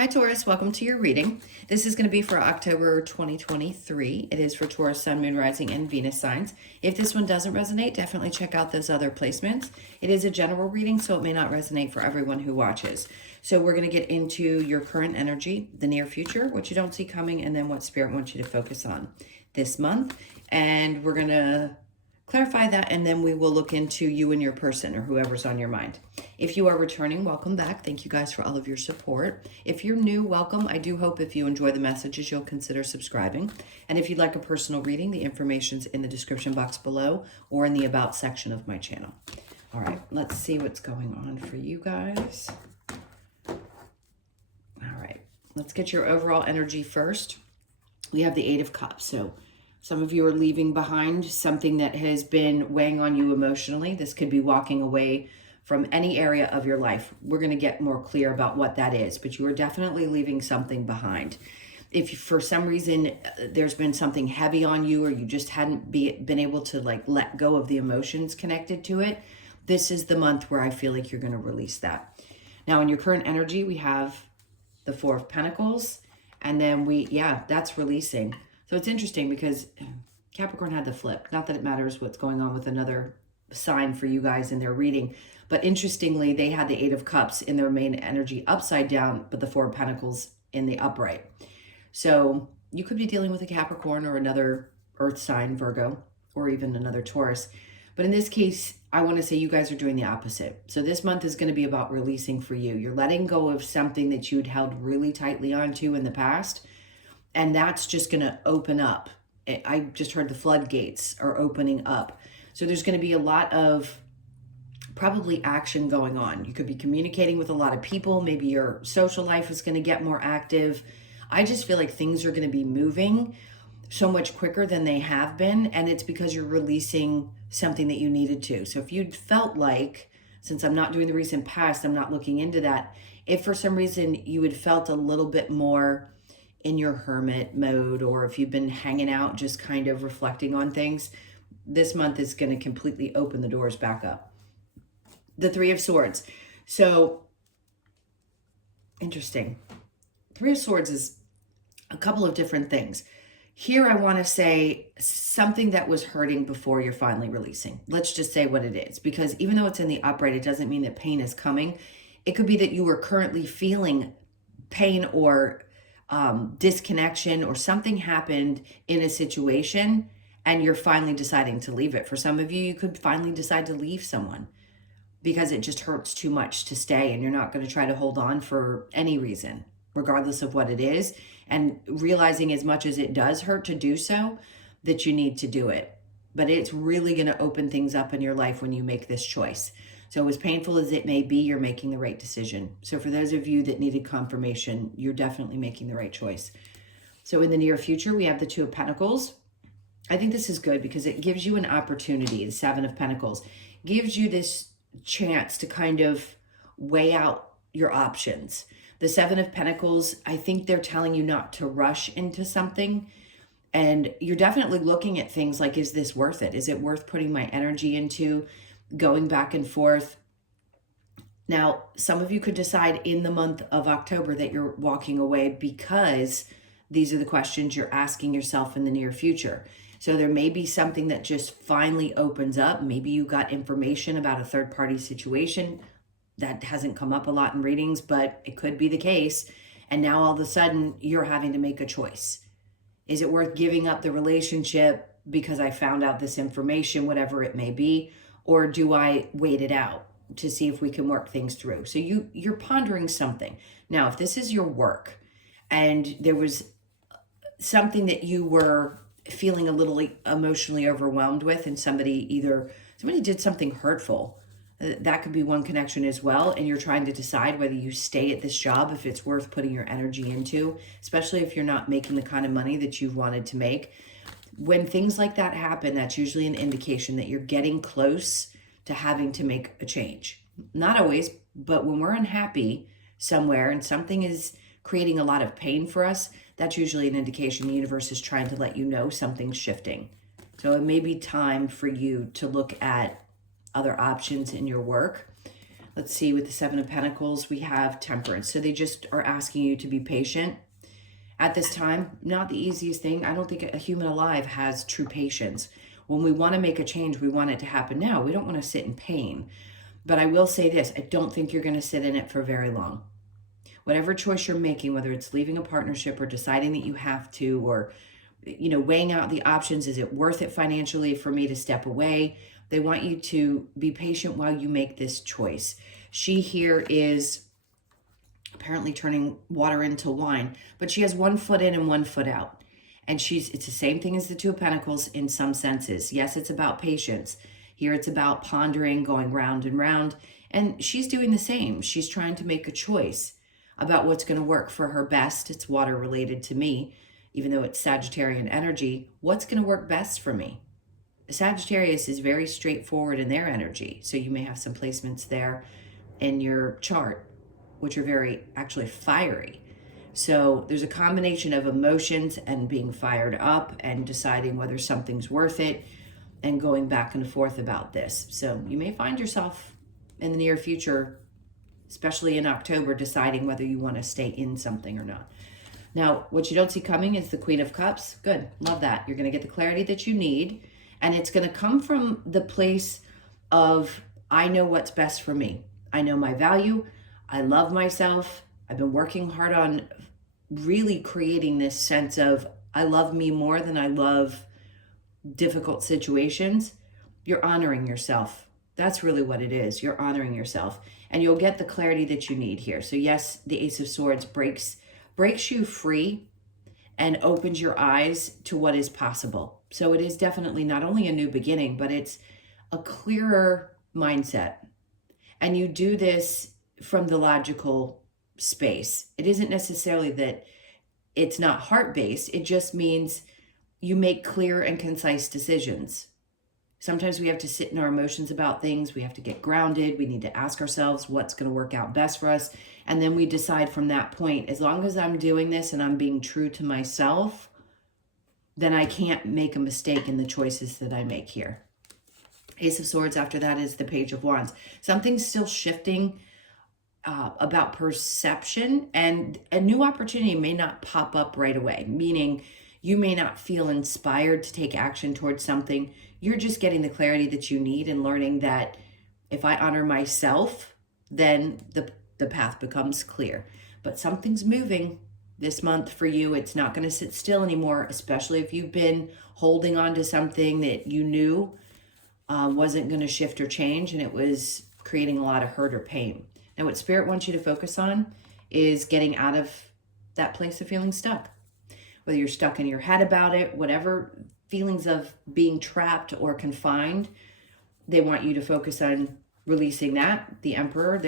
Hi Taurus, welcome to your reading. This is going to be for October 2023. It is for Taurus, Sun, Moon, Rising, and Venus signs. If this one doesn't resonate, definitely check out those other placements. It is a general reading, so it may not resonate for everyone who watches. So we're going to get into your current energy, the near future, what you don't see coming, and then what Spirit wants you to focus on this month. And we're going to clarify that, and then we will look into you and your person or whoever's on your mind. If you are returning, welcome back. Thank you guys for all of your support. If you're new, welcome. I do hope if you enjoy the messages, you'll consider subscribing. And if you'd like a personal reading, the information's in the description box below or in the About section of my channel. All right, let's see what's going on for you guys. All right, let's get your overall energy first. We have the Eight of Cups. So some of you are leaving behind something that has been weighing on you emotionally. This could be walking away from any area of your life. We're going to get more clear about what that is, but you are definitely leaving something behind. If for some reason there's been something heavy on you, or you just hadn't been able to let go of the emotions connected to it, this is the month where I feel like you're going to release that. Now in your current energy, we have the Four of Pentacles, and then that's releasing. So it's interesting because Capricorn had the flip. Not that it matters what's going on with another sign for you guys in their reading, but interestingly, they had the Eight of Cups in their main energy upside down, but the Four of Pentacles in the upright. So you could be dealing with a Capricorn or another earth sign, Virgo, or even another Taurus. But in this case, I want to say you guys are doing the opposite. So this month is going to be about releasing for you. You're letting go of something that you'd held really tightly onto in the past, and that's just going to open up. I just heard the floodgates are opening up. So there's going to be a lot of probably action going on. You could be communicating with a lot of people. Maybe your social life is going to get more active. I just feel like things are going to be moving so much quicker than they have been. And it's because you're releasing something that you needed to. So if you'd felt like, since I'm not doing the recent past, I'm not looking into that. If for some reason you had felt a little bit more in your hermit mode, or if you've been hanging out just kind of reflecting on things, this month is going to completely open the doors back up. The Three of Swords. So interesting. Three of Swords is a couple of different things. Here I want to say something that was hurting before you're finally releasing. Let's just say what it is, because even though it's in the upright, it doesn't mean that pain is coming. It could be that you were currently feeling pain or disconnection, or something happened in a situation and you're finally deciding to leave it. For some of you, you could finally decide to leave someone because it just hurts too much to stay, and you're not going to try to hold on for any reason, regardless of what it is, and realizing as much as it does hurt to do so, that you need to do it. But it's really going to open things up in your life when you make this choice. So as painful as it may be, you're making the right decision. So for those of you that needed confirmation, you're definitely making the right choice. So in the near future, we have the Two of Pentacles. I think this is good because it gives you an opportunity. The Seven of Pentacles gives you this chance to kind of weigh out your options. The Seven of Pentacles, I think they're telling you not to rush into something. And you're definitely looking at things like, is this worth it? Is it worth putting my energy into? Going back and forth. Now, some of you could decide in the month of October that you're walking away because these are the questions you're asking yourself in the near future. So there may be something that just finally opens up. Maybe you got information about a third-party situation that hasn't come up a lot in readings, but it could be the case. And now all of a sudden you're having to make a choice. Is it worth giving up the relationship because I found out this information, whatever it may be? Or do I wait it out to see if we can work things through? So you're pondering something. Now, if this is your work and there was something that you were feeling a little emotionally overwhelmed with, and somebody did something hurtful, that could be one connection as well. And you're trying to decide whether you stay at this job, if it's worth putting your energy into, especially if you're not making the kind of money that you've wanted to make. When things like that happen, that's usually an indication that you're getting close to having to make a change. Not always, but when we're unhappy somewhere and something is creating a lot of pain for us, that's usually an indication the universe is trying to let you know something's shifting. So it may be time for you to look at other options in your work. Let's see, with the Seven of Pentacles, we have Temperance. So they just are asking you to be patient. At this time, not the easiest thing. I don't think a human alive has true patience. When we want to make a change, we want it to happen now. We don't want to sit in pain. But I will say this, I don't think you're going to sit in it for very long. Whatever choice you're making, whether it's leaving a partnership or deciding that you have to, or weighing out the options, is it worth it financially for me to step away? They want you to be patient while you make this choice. She here is apparently turning water into wine, but she has one foot in and one foot out. And it's the same thing as the Two of Pentacles in some senses. Yes, it's about patience. Here it's about pondering, going round and round. And she's doing the same. She's trying to make a choice about what's going to work for her best. It's water related to me, even though it's Sagittarian energy. What's going to work best for me? Sagittarius is very straightforward in their energy. So you may have some placements there in your chart, which are very actually fiery. So there's a combination of emotions and being fired up and deciding whether something's worth it and going back and forth about this. So you may find yourself in the near future, especially in October, deciding whether you want to stay in something or not. Now, what you don't see coming is the Queen of Cups. Good, love that. You're going to get the clarity that you need, and it's going to come from the place of, I know what's best for me. I know my value. I love myself. I've been working hard on really creating this sense of, I love me more than I love difficult situations. You're honoring yourself. That's really what it is. You're honoring yourself, and you'll get the clarity that you need here. So yes, the Ace of Swords breaks you free and opens your eyes to what is possible. So it is definitely not only a new beginning, but it's a clearer mindset. And you do this from the logical space. It isn't necessarily that it's not heart-based. It just means you make clear and concise decisions. Sometimes we have to sit in our emotions about things. We have to get grounded. We need to ask ourselves what's going to work out best for us. And then we decide from that point, as long as I'm doing this and I'm being true to myself, then I can't make a mistake in the choices that I make here. Ace of Swords after that is the Page of Wands. Something's still shifting about perception, and a new opportunity may not pop up right away, meaning you may not feel inspired to take action towards something. You're just getting the clarity that you need and learning that if I honor myself, then the path becomes clear. But something's moving this month for you. It's not going to sit still anymore, especially if you've been holding on to something that you knew wasn't going to shift or change, and it was creating a lot of hurt or pain. Now, what Spirit wants you to focus on is getting out of that place of feeling stuck. Whether you're stuck in your head about it, whatever feelings of being trapped or confined, they want you to focus on releasing that. The Emperor,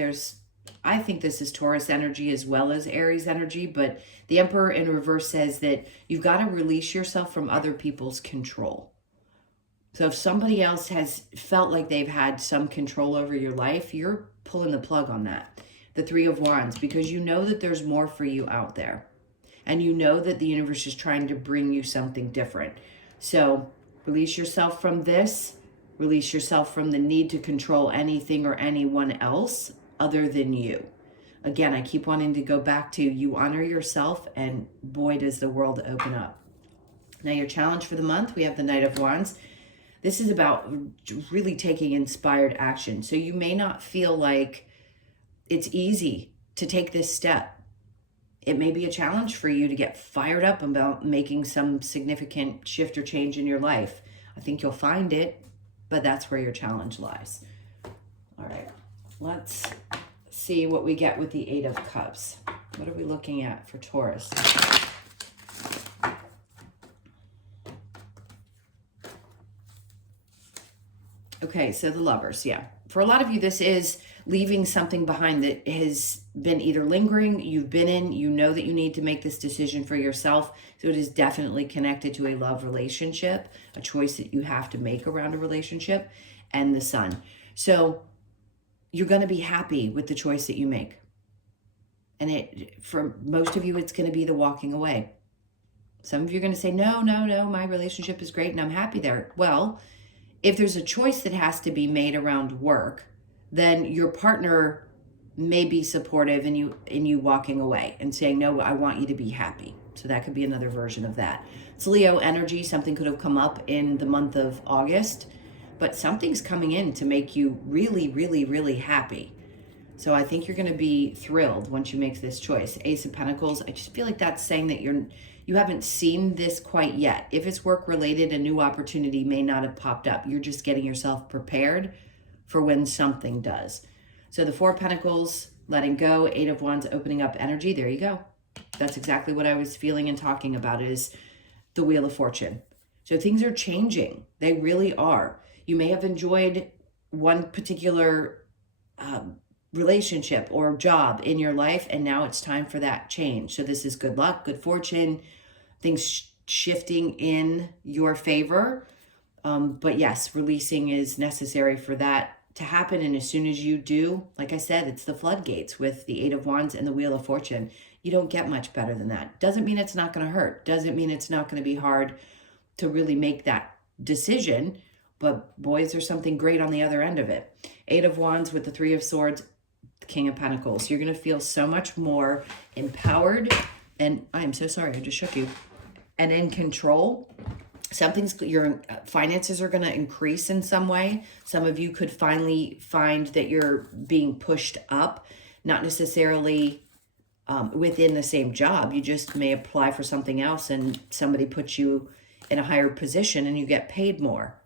I think this is Taurus energy as well as Aries energy, but the Emperor in reverse says that you've got to release yourself from other people's control. So if somebody else has felt like they've had some control over your life, you're pulling the plug on that. The Three of Wands, because you know that there's more for you out there. And you know that the universe is trying to bring you something different. So release yourself from this. Release yourself from the need to control anything or anyone else other than you. Again, I keep wanting to go back to you honor yourself, and boy, does the world open up. Now, your challenge for the month, we have the Knight of Wands. This is about really taking inspired action. So you may not feel like it's easy to take this step. It may be a challenge for you to get fired up about making some significant shift or change in your life. I think you'll find it, but that's where your challenge lies. All right, let's see what we get with the Eight of Cups. What are we looking at for Taurus? Okay, so the Lovers, yeah. For a lot of you, this is leaving something behind that has been either lingering, you've been in, you know that you need to make this decision for yourself. So it is definitely connected to a love relationship, a choice that you have to make around a relationship, and the Sun. So you're going to be happy with the choice that you make. And for most of you, it's going to be the walking away. Some of you are going to say, no, my relationship is great and I'm happy there. Well, if there's a choice that has to be made around work, then your partner may be supportive in you walking away and saying, no, I want you to be happy. So that could be another version of that. It's Leo energy. Something could have come up in the month of August, but something's coming in to make you really, really, really happy. So I think you're going to be thrilled once you make this choice. Ace of Pentacles, I just feel like that's saying that you haven't seen this quite yet. If it's work related, a new opportunity may not have popped up. You're just getting yourself prepared for when something does. So the Four of Pentacles, letting go, Eight of Wands, opening up energy. There you go. That's exactly what I was feeling and talking about, is the Wheel of Fortune. So things are changing. They really are. You may have enjoyed one particular relationship or job in your life, and now it's time for that change. So this is good luck, good fortune, things shifting in your favor. But yes, releasing is necessary for that to happen. And as soon as you do, like I said, it's the floodgates with the Eight of Wands and the Wheel of Fortune. You don't get much better than that. Doesn't mean it's not going to hurt. Doesn't mean it's not going to be hard to really make that decision. But boy, is there something great on the other end of it. Eight of Wands with the Three of Swords, the King of Pentacles. You're going to feel so much more empowered. And I'm so sorry, I just shook you. And in control. Your finances are going to increase in some way. Some of you could finally find that you're being pushed up, not necessarily within the same job. You just may apply for something else and somebody puts you in a higher position and you get paid more.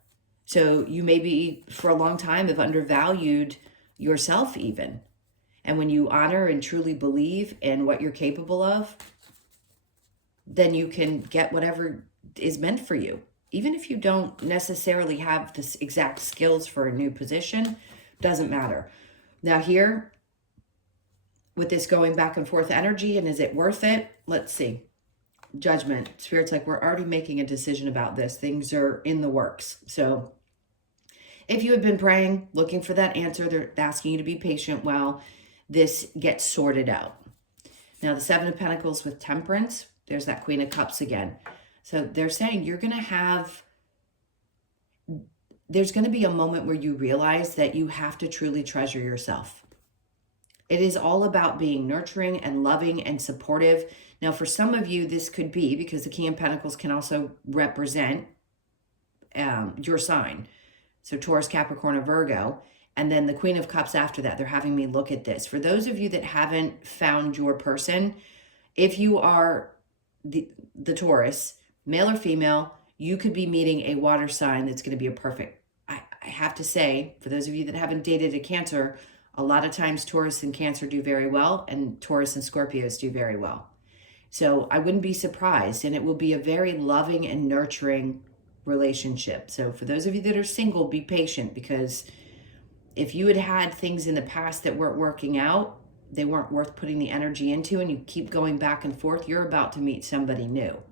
So you maybe for a long time have undervalued yourself even. And when you honor and truly believe in what you're capable of, then you can get whatever is meant for you. Even if you don't necessarily have the exact skills for a new position, doesn't matter. Now here, with this going back and forth energy, and is it worth it? Let's see. Judgment. Spirit's like, we're already making a decision about this. Things are in the works. So if you had been praying, looking for that answer, they're asking you to be patient while this gets sorted out. Now the Seven of Pentacles with Temperance, there's that Queen of Cups again. So they're saying there's going to be a moment where you realize that you have to truly treasure yourself. It is all about being nurturing and loving and supportive. Now, for some of you, this could be because the King of Pentacles can also represent your sign. So Taurus, Capricorn, or Virgo. And then the Queen of Cups after that. They're having me look at this. For those of you that haven't found your person, if you are the Taurus, male or female, you could be meeting a water sign that's going to be a perfect. I have to say, for those of you that haven't dated a Cancer, a lot of times Taurus and Cancer do very well, and Taurus and Scorpios do very well. So I wouldn't be surprised, and it will be a very loving and nurturing relationship. So for those of you that are single, be patient, because if you had had things in the past that weren't working out, they weren't worth putting the energy into, and you keep going back and forth, you're about to meet somebody new.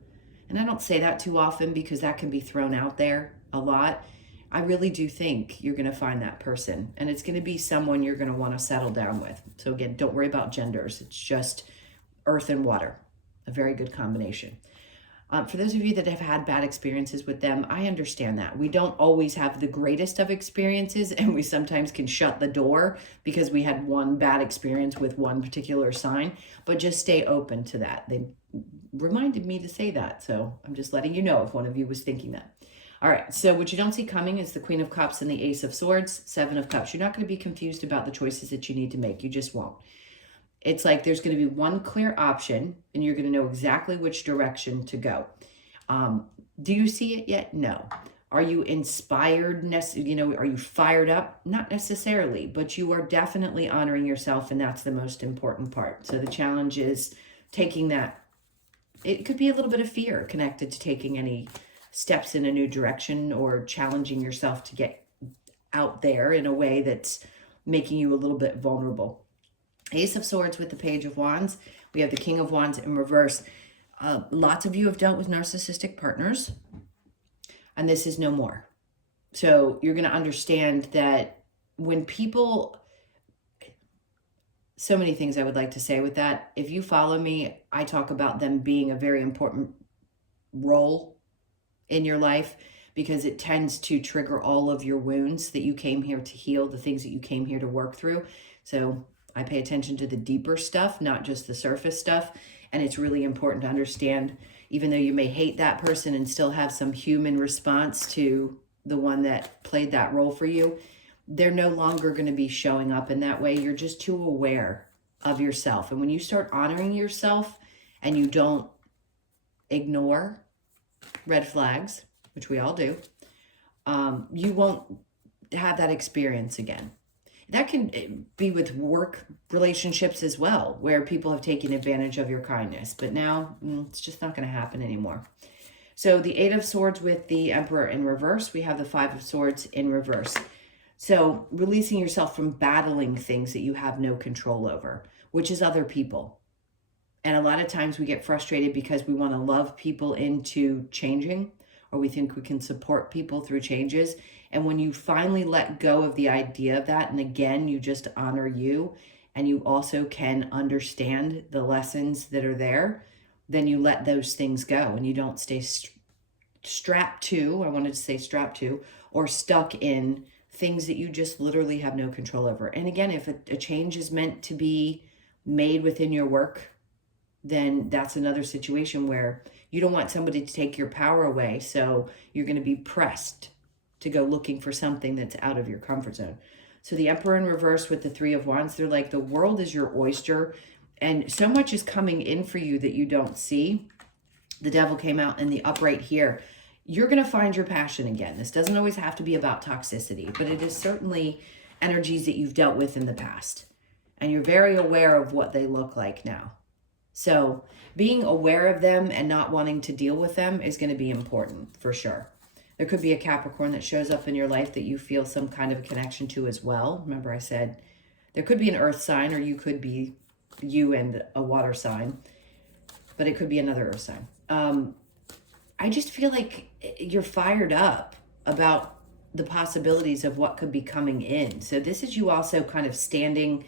And I don't say that too often because that can be thrown out there a lot. I really do think you're going to find that person, and it's going to be someone you're going to want to settle down with. So again, don't worry about genders. It's just earth and water, a very good combination. For those of you that have had bad experiences with them, I understand that. We don't always have the greatest of experiences, and we sometimes can shut the door because we had one bad experience with one particular sign, but just stay open to that. They reminded me to say that, so I'm just letting you know if one of you was thinking that. All right, so what you don't see coming is the Queen of Cups and the Ace of Swords, Seven of Cups. You're not going to be confused about the choices that you need to make. You just won't. It's like there's going to be one clear option, and you're going to know exactly which direction to go. Do you see it yet? No. Are you inspired? Are you fired up? Not necessarily, but you are definitely honoring yourself, and that's the most important part. So the challenge is taking that. It could be a little bit of fear connected to taking any steps in a new direction or challenging yourself to get out there in a way that's making you a little bit vulnerable. Ace of Swords with the Page of Wands. We have the King of Wands in reverse. Lots of you have dealt with narcissistic partners, and this is no more. So you're going to understand that when people, so many things I would like to say with that. If you follow me, I talk about them being a very important role in your life, because it tends to trigger all of your wounds that you came here to heal, the things that you came here to work through. So I pay attention to the deeper stuff, not just the surface stuff. And it's really important to understand, even though you may hate that person and still have some human response to the one that played that role for you, they're no longer going to be showing up in that way. You're just too aware of yourself. And when you start honoring yourself and you don't ignore red flags, which we all do, you won't have that experience again. That can be with work relationships as well, where people have taken advantage of your kindness. But now it's just not going to happen anymore. So the 8 of Swords with the Emperor in reverse. We have the 5 of Swords in reverse. So releasing yourself from battling things that you have no control over, which is other people. And a lot of times we get frustrated because we want to love people into changing, or we think we can support people through changes. And when you finally let go of the idea of that, and again, you just honor you, and you also can understand the lessons that are there, then you let those things go and you don't stay strapped to, I wanted to say strapped to, or stuck in things that you just literally have no control over. And again, if a change is meant to be made within your work, then that's another situation where you don't want somebody to take your power away. So you're going to be pressed to go looking for something that's out of your comfort zone. So the Emperor in reverse with the 3 of Wands, they're like, the world is your oyster and so much is coming in for you that you don't see. The Devil came out in the upright here. You're going to find your passion again. This doesn't always have to be about toxicity, but it is certainly energies that you've dealt with in the past. And you're very aware of what they look like now. So being aware of them and not wanting to deal with them is going to be important for sure. There could be a Capricorn that shows up in your life that you feel some kind of a connection to as well. Remember I said there could be an earth sign, or you could be you and a water sign, but it could be another earth sign. I just feel like you're fired up about the possibilities of what could be coming in. So this is you also kind of standing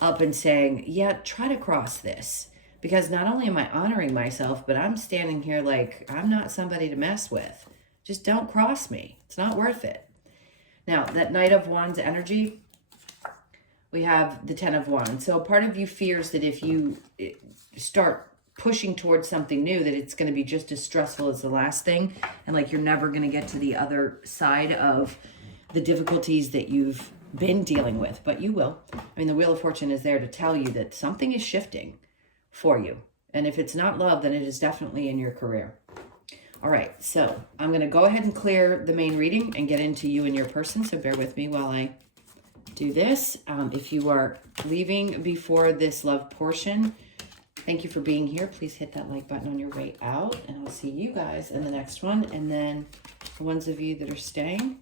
up and saying, yeah, try to cross this. Because not only am I honoring myself, but I'm standing here like I'm not somebody to mess with. Just don't cross me. It's not worth it. Now, that Knight of Wands energy, we have the 10 of Wands. So part of you fears that if you start pushing towards something new, that it's going to be just as stressful as the last thing. And like you're never going to get to the other side of the difficulties that you've been dealing with. But you will. I mean, the Wheel of Fortune is there to tell you that something is shifting for you. And if it's not love, then it is definitely in your career. All right, so I'm going to go ahead and clear the main reading and get into you and your person. So bear with me while I do this. If you are leaving before this love portion, thank you for being here. Please hit that like button on your way out, and I'll see you guys in the next one. And then the ones of you that are staying,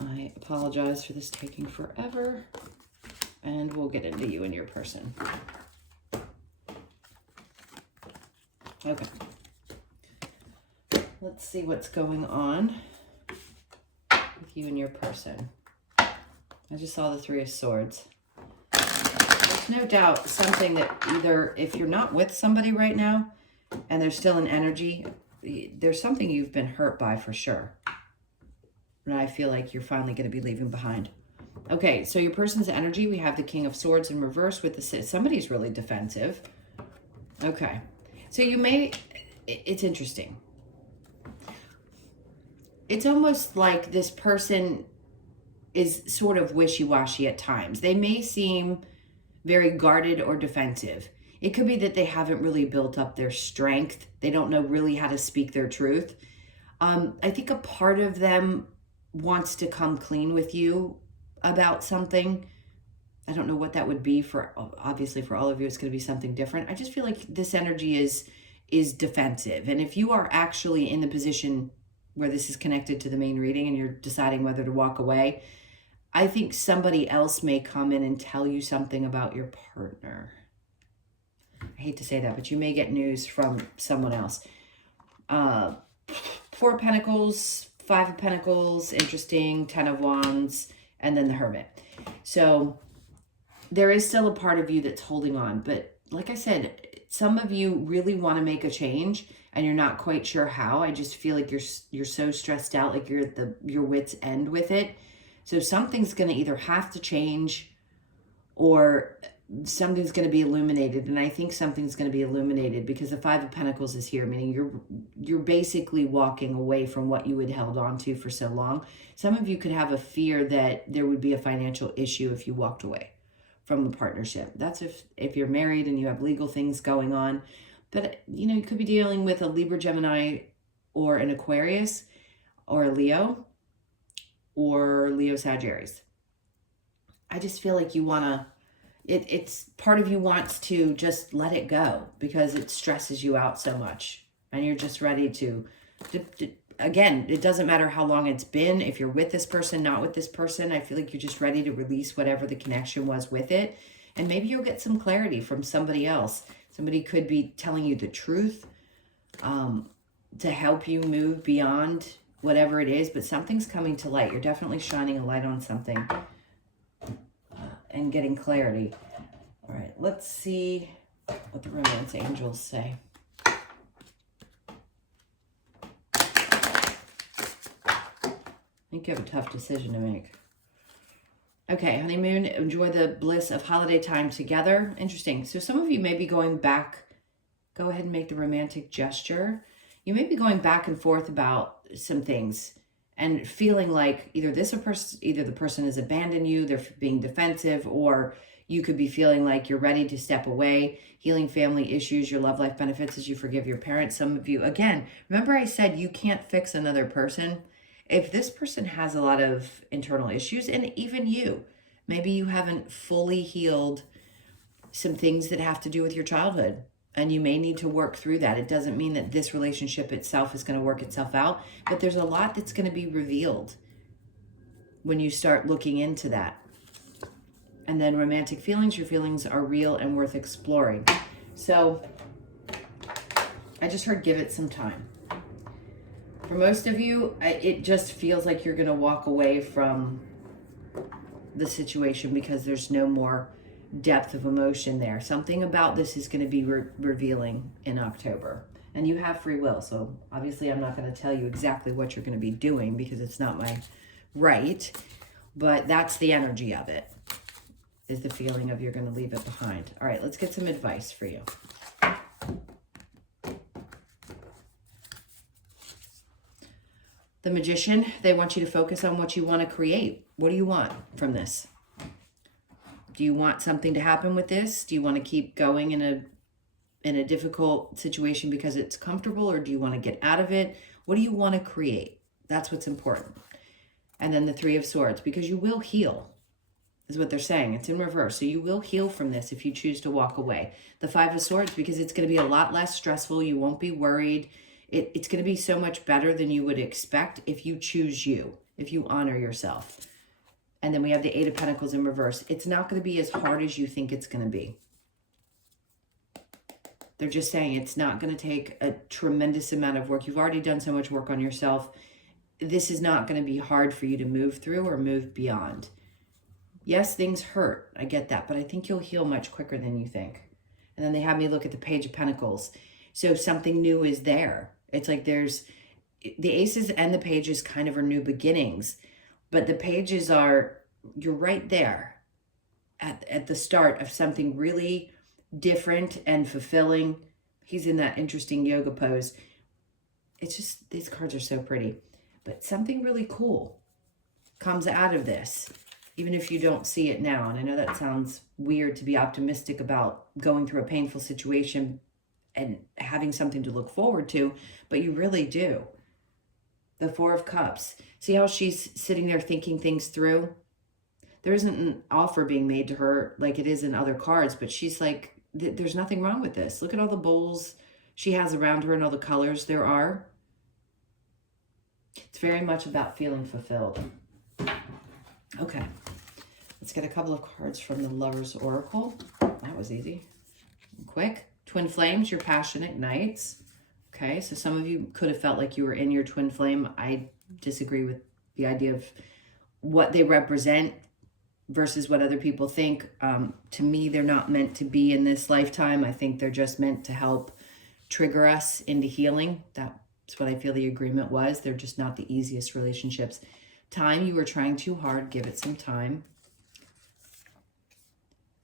I apologize for this taking forever, and we'll get into you and your person. Okay. Let's see what's going on with you and your person. I just saw the 3 of Swords. There's no doubt something that either if you're not with somebody right now and there's still an energy, there's something you've been hurt by for sure. And I feel like you're finally going to be leaving behind. Okay, so your person's energy, we have the King of Swords in reverse with the somebody's really defensive. Okay, so you may, it's interesting. It's almost like this person is sort of wishy-washy at times. They may seem very guarded or defensive. It could be that they haven't really built up their strength. They don't know really how to speak their truth. I think a part of them wants to come clean with you about something. I don't know what that would be for, obviously for all of you, it's going to be something different. I just feel like this energy is defensive. And if you are actually in the position where this is connected to the main reading and you're deciding whether to walk away, I think somebody else may come in and tell you something about your partner. I hate to say that, but you may get news from someone else. 4 of Pentacles, 5 of Pentacles, interesting, 10 of Wands, and then the Hermit. So there is still a part of you that's holding on. But like I said, Some of you really want to make a change and you're not quite sure how. I just feel like you're so stressed out, like you're at your wit's end with it. So something's going to either have to change or something's going to be illuminated. And I think something's going to be illuminated because the Five of Pentacles is here, meaning you're basically walking away from what you had held on to for so long. Some of you could have a fear that there would be a financial issue if you walked away from a partnership. That's if you're married and you have legal things going on. But, you know, you could be dealing with a Libra, Gemini, or an Aquarius, or a Leo, or Leo, Sagittarius. I just feel like you want to, it's part of you wants to just let it go because it stresses you out so much. And you're just ready to again, it doesn't matter how long it's been. If you're with this person, not with this person, I feel like you're just ready to release whatever the connection was with it. And maybe you'll get some clarity from somebody else. Somebody could be telling you the truth to help you move beyond whatever it is. But something's coming to light. You're definitely shining a light on something and getting clarity. All right, let's see what the romance angels say. I think you have a tough decision to make. Okay, honeymoon, enjoy the bliss of holiday time together. Interesting. So some of you may be going back. Go ahead and make the romantic gesture. You may be going back and forth about some things and feeling like either the person has abandoned you, they're being defensive, or you could be feeling like you're ready to step away, healing family issues, your love life benefits as you forgive your parents. Some of you, again, remember I said you can't fix another person. If this person has a lot of internal issues, and even you, maybe you haven't fully healed some things that have to do with your childhood, and you may need to work through that. It doesn't mean that this relationship itself is going to work itself out, but there's a lot that's going to be revealed when you start looking into that. And then romantic feelings, your feelings are real and worth exploring. So I just heard give it some time. For most of you, it just feels like you're going to walk away from the situation because there's no more depth of emotion there. Something about this is going to be revealing in October. And you have free will. So obviously I'm not going to tell you exactly what you're going to be doing because it's not my right. But that's the energy of it, is the feeling of you're going to leave it behind. All right, let's get some advice for you. The Magician, they want you to focus on what you want to create. What do you want from this? Do you want something to happen with this? Do you want to keep going in a difficult situation because it's comfortable, or do you want to get out of it? What do you want to create? That's what's important. And then the Three of Swords, because you will heal, is what they're saying. It's in reverse. So you will heal from this if you choose to walk away. The Five of Swords, because it's going to be a lot less stressful. You won't be worried. It's going to be so much better than you would expect if you choose you, if you honor yourself. And then we have the Eight of Pentacles in reverse. It's not going to be as hard as you think it's going to be. They're just saying it's not going to take a tremendous amount of work. You've already done so much work on yourself. This is not going to be hard for you to move through or move beyond. Yes, things hurt. I get that. But I think you'll heal much quicker than you think. And then they have me look at the Page of Pentacles. So something new is there. It's like there's the aces and the pages kind of are new beginnings, but the pages are, you're right there at the start of something really different and fulfilling. He's in that interesting yoga pose. It's just, these cards are so pretty, but something really cool comes out of this, even if you don't see it now. And I know that sounds weird to be optimistic about going through a painful situation and having something to look forward to, but you really do. The Four of Cups. See how she's sitting there thinking things through? There isn't an offer being made to her like it is in other cards, but she's like, there's nothing wrong with this. Look at all the bowls she has around her and all the colors there are. It's very much about feeling fulfilled. Okay. Let's get a couple of cards from the Lover's Oracle. That was easy. Quick. Twin flames, your passion ignites. Okay, so some of you could have felt like you were in your twin flame. I disagree with the idea of what they represent, versus what other people think. To me, they're not meant to be in this lifetime. I think they're just meant to help trigger us into healing. That's what I feel the agreement was. They're just not the easiest relationships. Time, you were trying too hard. Give it some time.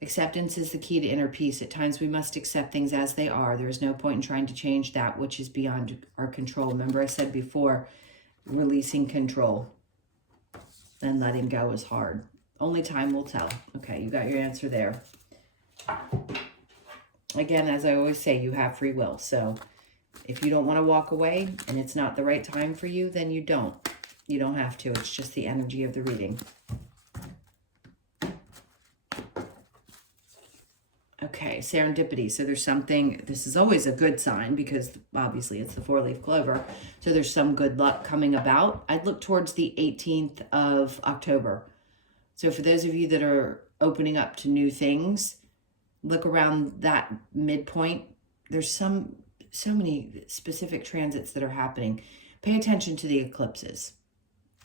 Acceptance is the key to inner peace. At times we must accept things as they are. There is no point in trying to change that which is beyond our control. Remember I said before, releasing control and letting go is hard. Only time will tell. Okay, you got your answer there. Again, as I always say, you have free will. So if you don't want to walk away and it's not the right time for you, then you don't. You don't have to. It's just the energy of the reading. Okay, serendipity. So there's something, this is always a good sign because obviously it's the 4-leaf clover. So there's some good luck coming about. I'd look towards the 18th of October. So for those of you that are opening up to new things, look around that midpoint. There's so many specific transits that are happening. Pay attention to the eclipses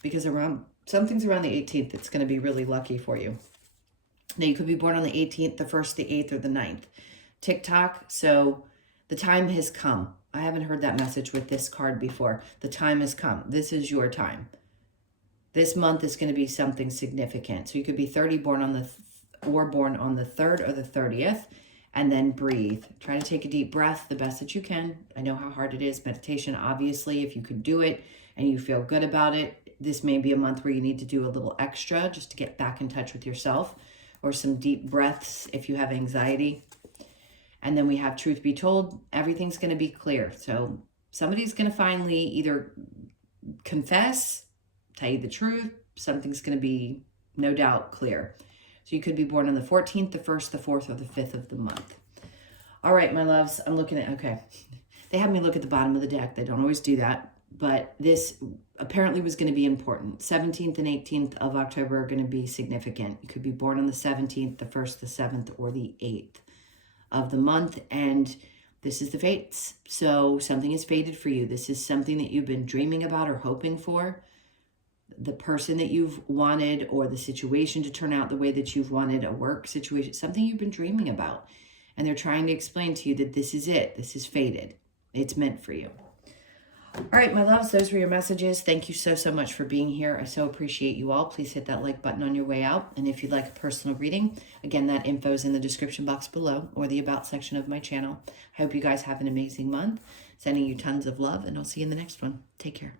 because something's around the 18th that's going to be really lucky for you. Now, you could be born on the 18th, the 1st, the 8th, or the 9th. TikTok, so the time has come. I haven't heard that message with this card before. The time has come. This is your time. This month is going to be something significant. So you could be 30, born on the 3rd or the 30th, and then breathe. Try to take a deep breath the best that you can. I know how hard it is. Meditation, obviously, if you can do it and you feel good about it, this may be a month where you need to do a little extra just to get back in touch with yourself. Or some deep breaths if you have anxiety. And then we have truth be told, everything's going to be clear. So somebody's going to finally either confess, tell you the truth, something's going to be no doubt clear. So you could be born on the 14th, the 1st, the 4th, or the 5th of the month. All right, my loves, I'm looking at, okay. They have me look at the bottom of the deck. They don't always do that. But this apparently was going to be important. 17th and 18th of October are going to be significant. You could be born on the 17th, the 1st, the 7th, or the 8th of the month. And this is the fates. So something is fated for you. This is something that you've been dreaming about or hoping for. The person that you've wanted or the situation to turn out the way that you've wanted, a work situation, something you've been dreaming about. And they're trying to explain to you that this is it. This is fated. It's meant for you. All right, my loves, those were your messages. Thank you so much for being here. I so appreciate you all. Please hit that like button on your way out. And if you'd like a personal reading, again, that info is in the description box below or the about section of my channel. I hope you guys have an amazing month. Sending you tons of love, and I'll see you in the next one. Take care.